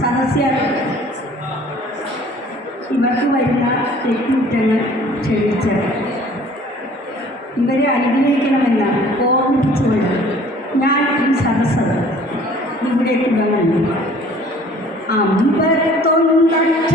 സമസ്യകൾ ഇവർക്ക് വരുന്ന തെറ്റുകുറ്റങ്ങൾ ക്ഷണിച്ച് ഇവരെ അനുഗ്രഹിക്കണമെന്ന് ഓർമ്മിപ്പിച്ചുകൊണ്ട് ഞാൻ ഈ സദസ്സ് ഇവിടെ തുടങ്ങുന്നു അമ്പത്തൊന്നക്ഷ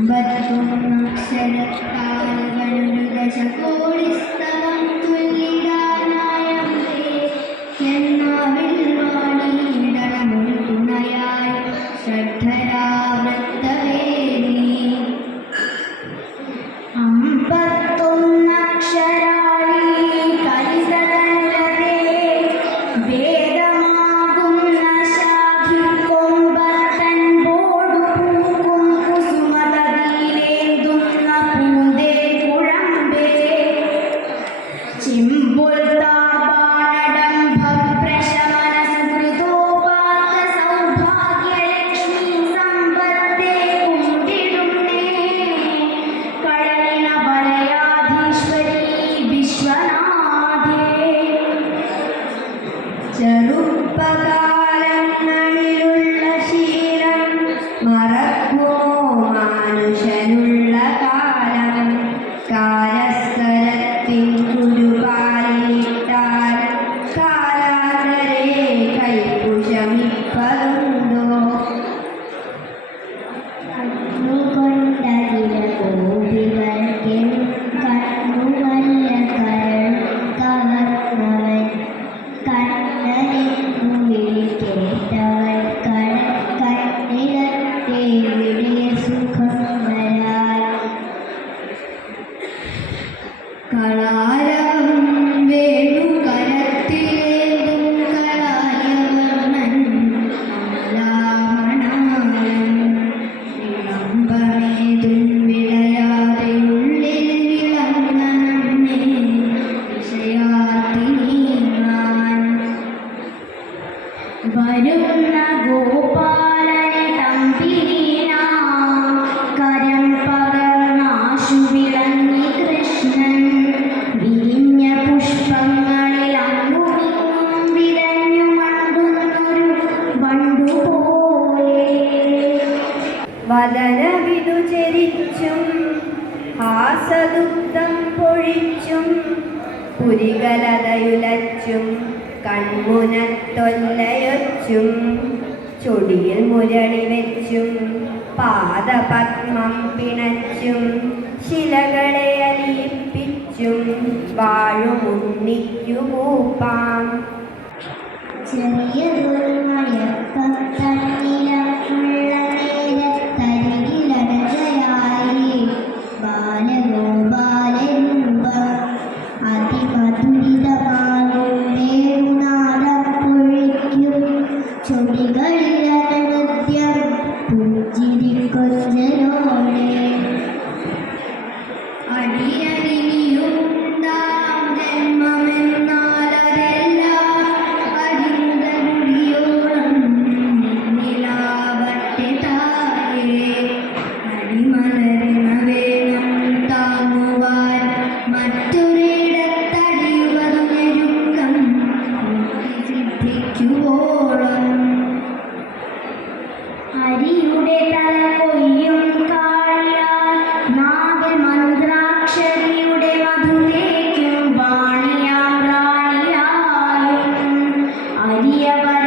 ബലപൂർണ്ണം ശരത്താൽ വനരുദശ കോടിസ്ഥ രാസദുഗ്ധം പൊഴിച്ചും കുരികലതയുലച്ചും കൺമുനത്തൊല്ലയൊച്ചും ചൊടിയിൽ മുരളി വെച്ചും പാദപത്മം പിണച്ചും ശിലകളെ അലിയിപ്പിച്ചും വാഴുമുണ്ണിക്കുമൂപ്പാം ചെറിയതൊരു María,